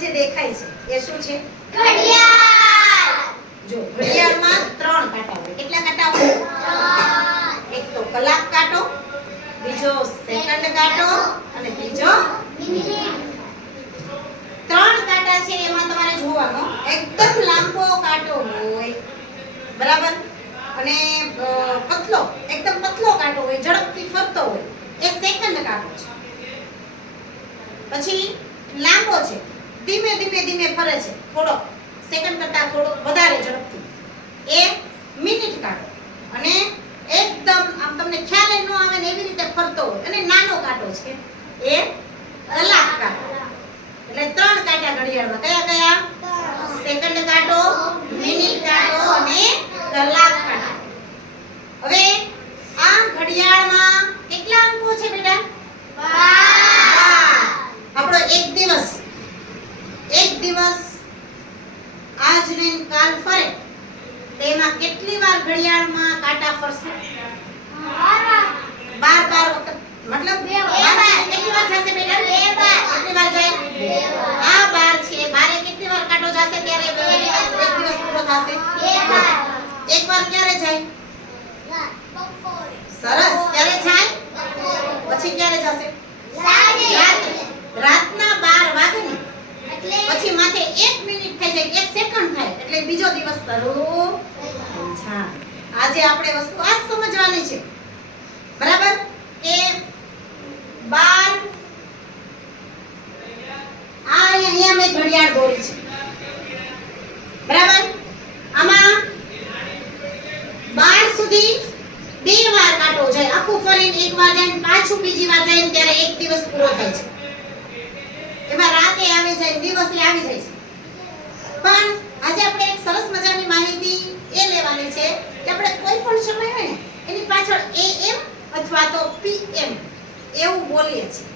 જે દેખાય છે એ શું છે? ઘડિયાળ. જો ઘડિયાળમાં 3 કાંટા હોય. કેટલા કાંટા હોય? 3. એક તો કલાક કાંટો, બીજો સેકન્ડ કાંટો અને ત્રીજો મિનિટ. 3 કાંટા છે એમાં તમારે જોવાનું એકદમ લાંબો કાંટો હોય, બરાબર, અને એકદમ પતલો કાંટો હોય, ઝડપથી ફરતો હોય, એ સેકન્ડ કાંટો છે. પછી લાંબો છે, ધીમે ધીમે ફરે છે, થોડો સેકન્ડ કરતા થોડો વધારે ઝડપથી, એ મિનિટ કાંટો. અને એકદમ આમ તમને ખ્યાલ ન આવે ને એવી રીતે ફરતો હોય અને નાનો કાંટો છે એ કલાક કાંટો. એટલે 3 કાંટા ઘડિયાળમાં. કયા કયા? સેકન્ડ કાંટો, મિનિટ કાંટો અને કલાક કાંટો. હવે આ ઘડિયાળમાં કેટલા અંકો છે બેટા? 12. આપણો એક દિવસ આજ ને કાલ ફરે, તેમાં કેટલી વાર ઘડિયાળમાં કાંટા ફરશે? 12 વખત. મતલબ 2 વાર. કેટલી વાર જશે બેટા? 2 વાર. કેટલી વાર જાય? 2 વાર. આ 12 છે, 12 કેટલી વાર કાંટો જશે ત્યારે એક દિવસ પૂરો થશે? 2 વાર. એક વાર ક્યારે જાય? સરસ. ક્યારે જાય? પછી ક્યારે જશે? રાતના 12 વાગે ને પછી માથે 1 મિનિટ થઈ જાય, 1 સેકન્ડ થાય એટલે બીજો દિવસ શરૂ થાય. આજે આપણે વસ્તુ આ સમજવાની છે, બરાબર, કે 12 અહીંયા મેં ઘડિયાળ દોરી છે, બરાબર. આમાં 12 સુધી 2 વાર કાંટો જાય, આખું ફરીને એક વાર જાય, પાછું બીજી વાર જાય ત્યારે એક દિવસ પૂરો થાય છે. એમાં રાતે આવી જાય, દિવસે આવી જાય છે. પણ આજે આપણે એક સરસ મજાની માહિતી એ લેવાની છે કે આપણે કોઈ પણ સમય હોય ને એની પાછળ AM અથવા તો PM એવું બોલીએ છીએ.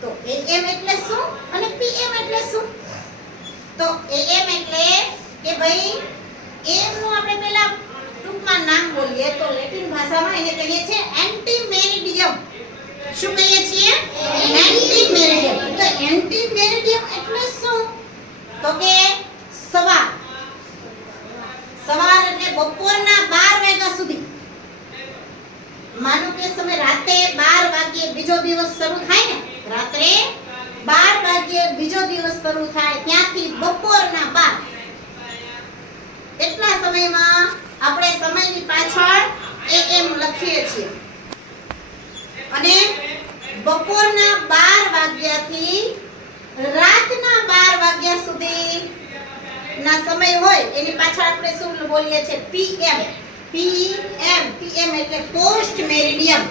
તો AM એટલે શું અને PM એટલે શું? તો AM એટલે કે ભાઈ AM નું આપણે પહેલા ટૂંકમાં નામ બોલીએ તો લેટિન ભાષામાં એને કહીએ છીએ એન્ટીમેરિડિયમ. શું કહીએ છીએ? એન્ટીમેરિડિયમ. તો એન્ટીમેરિડિયમ એટલે શું? તો કે સવાર એટલે બપોરના 12 વાગ્યા સુધી. માનો કે સમય રાતે 12 વાગ્યે બીજો દિવસ શરૂ થાય ને, રાત્રે 12 વાગ્યે બીજો દિવસ શરૂ થાય ત્યાંથી બપોરના 12 એટલા સમયમાં આપણે સમયની પાછળ AM લખીએ છીએ. અને બપોરના 12 વાગ્યાથી રાતના 12 વાગ્યા સુધી ના સમય હોય એની પાછળ આપણે શું બોલીએ છીએ? PM. PM એટલે પોસ્ટ મેરિડિયમ.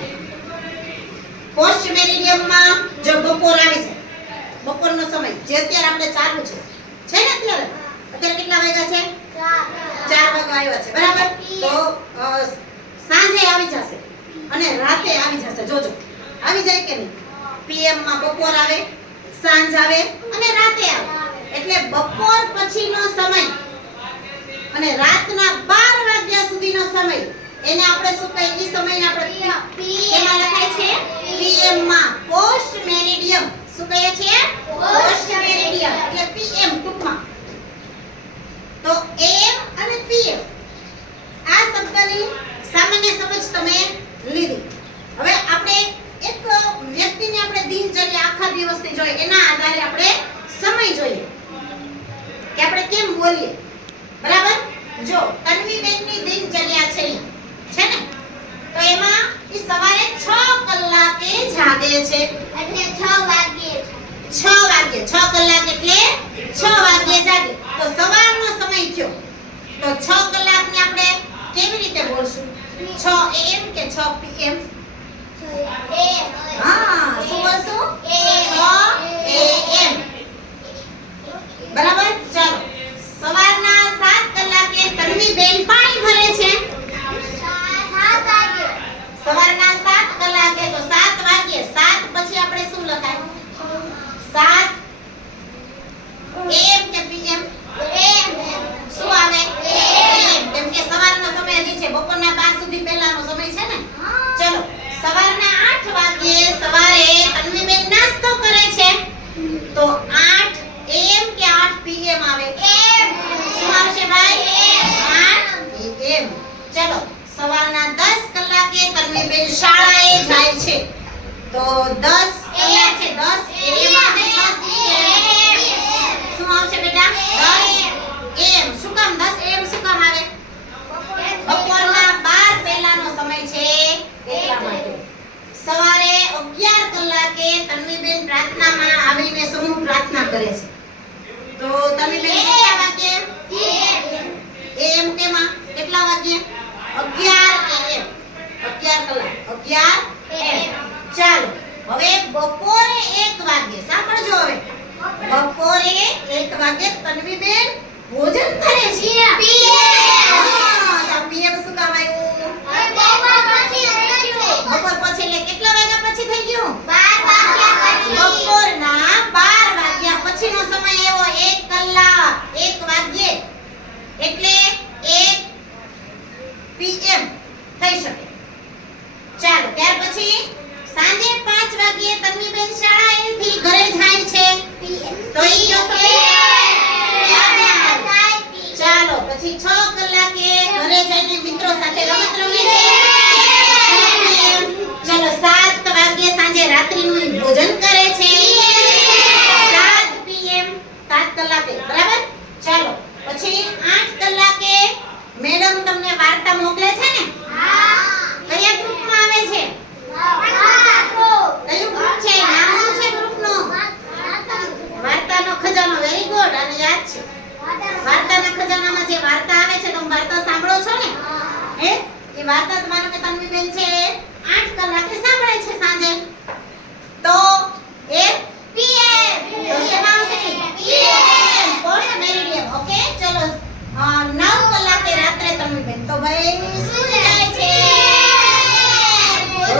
પોસ્ટ મેરિડિયમમાં જો બપોર આવી છે, બપોરનો સમય જે અત્યારે આપણે ચાલુ છે ને, અત્યારે કેટલા વાગ્યા છે? 4 વાગ્યા આવ્યા છે, બરાબર. તો સાંજે આવી જશે અને રાતે આવી જશે. જોજો આવી જાય કે નહીં? PM માં બપોર આવે, સાંજ આવે અને રાતે આવે. એટલે બપોર પછીનો સમય અને રાતના 12 વાગ્યા સુધીનો સમય એને આપણે શું કહીએ? એ સમયને આપણે કેમાં લખાય છે? PM માં. Post meridiem. શું કહીએ છીએ? પોસ્ટ મેરિડિયમ એટલે PM ટૂંકમાં. તો AM અને PM આ શબ્દની સામાન્ય સમજ તમે લીધી. હવે આપણે એક વ્યક્તિને આપણે દિનચર્યા આખા દિવસની જોઈએ, એના આધારે આપણે સમય જોઈએ કે આપણે કેમ બોલીએ, બરાબર. જો તન્વીબેનની દિનચર્યા છે ને, તો એમાં ઈ સવારે 6 કલાકે જાગે છે. એટલે 6 વાગ્યે. 6 વાગ્યે 6 કલાક એટલે 6 વાગ્યે જાગે. તો સવારનો સમય થયો. તો 6 કલાકને આપણે કેવી રીતે બોલશું? 6 AM કે 6 PM? હા, શું બોલશું? 6 AM. બરાબર. ચાલો, સવારના 7 કલાકે તન્વીબેન પાણી ભરે છે. સવારના 7 કલાકે તો 7 વાગ્યે 7 પછી આપણે શું લખાય? 7 AM કે PM? શું આવે? AM. કેમ કે સવારનો સમય હજી છે, બપોરના 12 સુધી પહેલાનો સમય છે ને. ચલો, સવારના 8 વાગ્યે સવારે તન્વીબેન વાગે તન્વીબેન ભોજન કરે છે. PM શું કામ આવ્યું? બપોર પછી એટલે કેટલા વાગ્યા પછી થઈ ગયું? બપોરના 12 વાગ્યા પછીનો સમય એવો 1 કલાક 1 વાગ્યે એટલે 1 PM થઈ શકે. ચાલો ત્યાર પછી સાંજે 5 વાગ્યે તન્વીબેન શાળાએથી ઘરે જાય છે તો ઈ કયો સમય? ચાલો પછી 6 કલાકે ઘરે જઈને મિત્રો સાથે રમત રમે છે. ચાલો 7 વાગ્યે સાંજે રાત્રિનું ભોજન કરે છે. 7 PM 7 કલાકે બરાબર. ચાલો પછી 8 કલાકે મેડમ તમને વાર્તા મોકલે છે ને, કયા ગ્રુપમાં આવે છે? કયું ગ્રુપ છે? નામ શું છે ગ્રુપનું? વાર્તાનો ખજાનો. Very good. અને યાદ છે વાર્તાના ખજાનામાં જે વાર્તા આવે છે તમે વાર્તા સાંભળો છો ને? હે એ વાર્તા તમારો કે તન્વીબેન છે 8 કલાકે સાંભળે છે સાંજે. તો એ PM તો શેમાં આવશે? PM post meridiem. ઓકે ચલો 9 કલાકે રાત્રે તન્વીબેન તો ભાઈ શું જાય છે?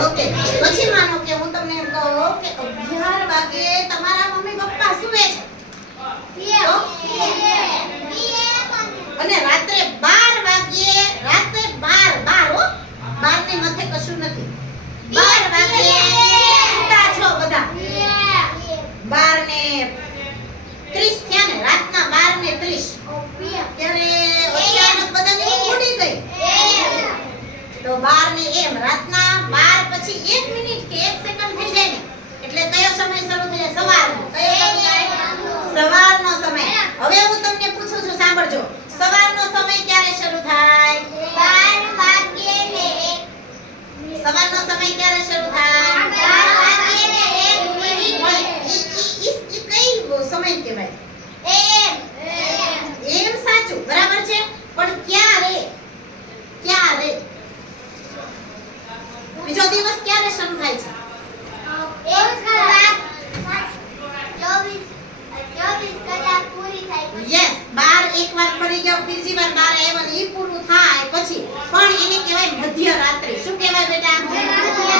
ઓકે પછી માનો કે હું તમને એમ કહું કે 11 વાગે તમારા મમ્મી પપ્પા સૂવે છે અને રાત્રે 12 વાગ્યે રાત્રે 12 હો 12 ની મથે કશું નથી. 12 વાગ્યે સૂતા છો બધા. 12:30 થયા ને રાતના 12:30 ત્યારે અચાનક બધાની ઊંઘ ઉડી ગઈ તો 12 એમ રાતના 12 પછી 1 મિનિટ કે 1 સેકન્ડ થઈ જાય ને એટલે કયો સમય શરૂ થઈ જાય? સવારનો. કયો સમય? સવારનો સમય. હવે હું તમને પૂછું છું સાંભળજો. સવારનો સમય ક્યારે શરૂ થાય? 12 વાગ્યે ને 1 સવારનો સમય ક્યારે શરૂ થાય? 12 વાગ્યે ને 1 મિનિટ. ઈ કઈ સમય કહેવાય? એમ સાચું બરાબર છે પણ ક્યારે? ક્યારે? બીજો દિવસ ક્યારે શરૂ થાય છે? 24 કલાક પૂરી થાય પછી. યસ 12 એકવાર ફરી જાવ બીજી વાર 12 આવ્યો ઈ પૂરું થાય પછી પણ એને કહેવાય મધ્યરાત્રિ. શું કહેવાય બેટા?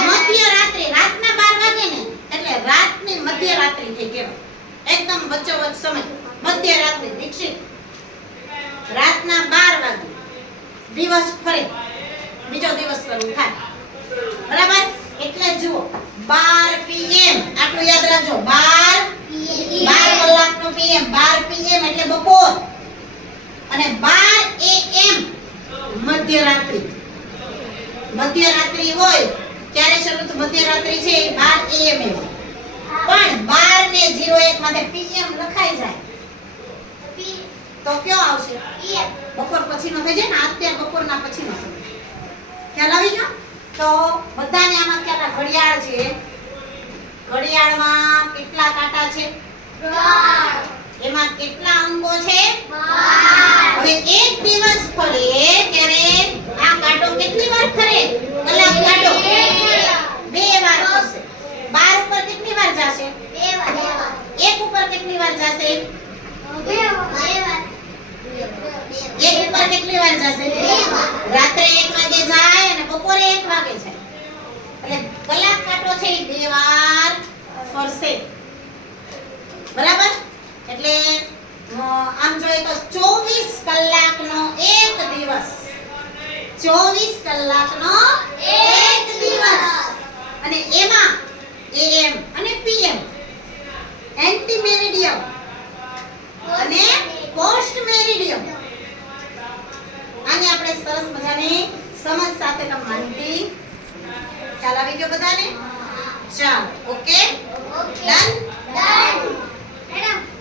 મધ્યરાત્રિ. રાતના 12 વાગે ને એટલે રાતની મધ્યરાત્રિ થઈ કહેવાય. એકદમ વચ્ચોવચ્ચ સમય મધ્યરાત્રિ. દીક્ષિત રાતના 12 વાગે દિવસ ફરે બીજો દિવસ શરૂ થાય બરાબર. એટલે જુઓ 12 PM આટલું યાદ રાખજો. 12 કલાકનો PM 12 PM એટલે બપોર અને 12 AM મધ્યરાત્રિ. મધ્યરાત્રિ હોય ત્યારે શરૂ તો મધ્યરાત્રિ છે 12 AM હોય પણ 12:01 માટે PM લખાઈ જાય તો કયો આવશે? બપોર પછીનો થઈ જાય ને. અત્યારે બપોરના પછીનો સમય. ખ્યાલ આવી ગયો? તો બધાને આમાં ક્યાંના ઘડિયાળ છે? ઘડિયાળમાં કેટલા કાંટા છે? એમાં કેટલા અંકો છે? હવે એક દિવસ ફરે ત્યારે આ કાંટો કેટલી વાર ફરે? કલાક કાંટો 2 વાર ફરશે. 12 ઉપર કેટલી વાર જશે? 2 વાર. 1 ઉપર કેટલી વાર જશે? 2 વાર. 1 ઉપર કેટલી વાર જશે? રાત્રે 1 વાગે જાય અને બપોરે 1 વાગે જાય એટલે કલાક કાંટો છે એ 2 વાર ફરશે બરાબર. એટલે આમ જોઈએ તો 24 કલાકનો એક દિવસ. 24 કલાકનો એક દિવસ અને એમાં AM અને PM એન્ટી મેરિડિયમ અને પોસ્ટ મેરિડિયમ. આની આપણે સરસ મજાની સમજ સાથે તમે માહિતી ખ્યાલ આવી ગયો બધાને?